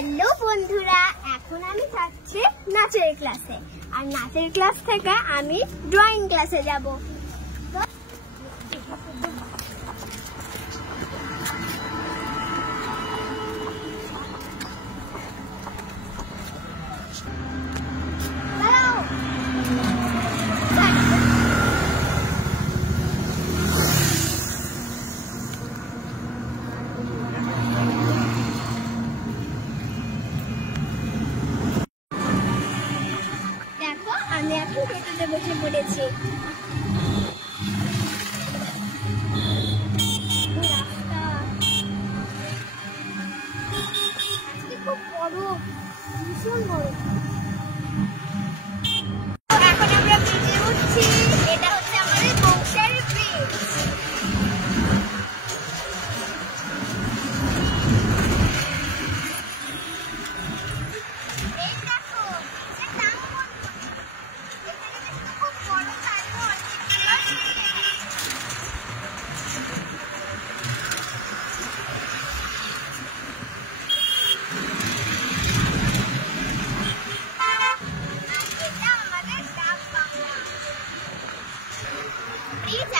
হ্যালো বন্ধুরা, এখন আমি যাচ্ছি নাচের ক্লাসে। আর নাচের ক্লাস থেকে আমি ড্রয়িং ক্লাসে যাব। দেখো, আমি এখন টোটোতে বসে পড়েছি। খুব বড়, ভীষণ বড়। এখন আমরা ব্রিজে উঠছি। এটা হচ্ছে আমাদের বংশের ব্রিজ।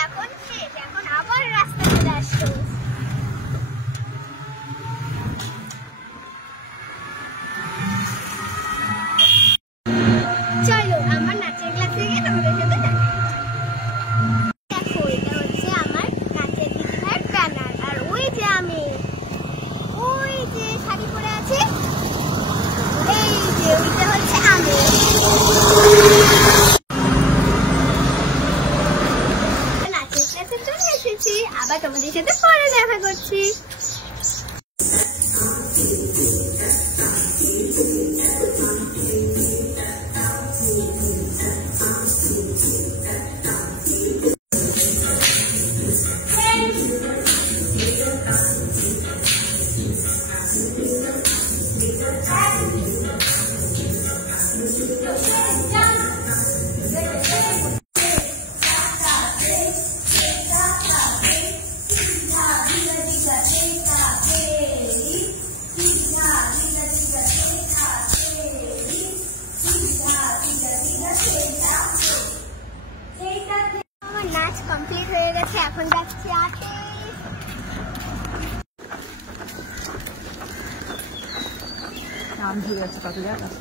এখন শেষ, এখন আবার রাস্তা চলে আসছে। চলো আমার নাচের ক্লাসে গিয়ে তোমাদের সাথে দেখা। দেখো, এটা হচ্ছে আমার নাচের দিদিভাইয়ের ব্যানার। আর ওই যে আমি, ওই যে শাড়ি পরে আছি, এই যে ওইটা হচ্ছে আমি। চলে এসেছি, আবার তোমাদের সাথে পরে দেখা করছি। আমার নাচ কমপ্লিট হয়ে গেছে, এখন যাচ্ছি আটে। নাম ধরে আছে কত জায়গা আছে।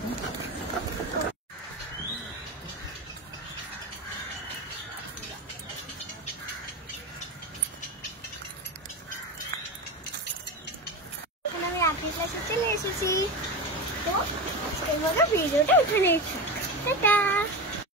এখন আমি আর্টের ক্লাসে চলে এসেছি। তো আজকের মতো ভিডিওটা এখানেই থাক। টাটা।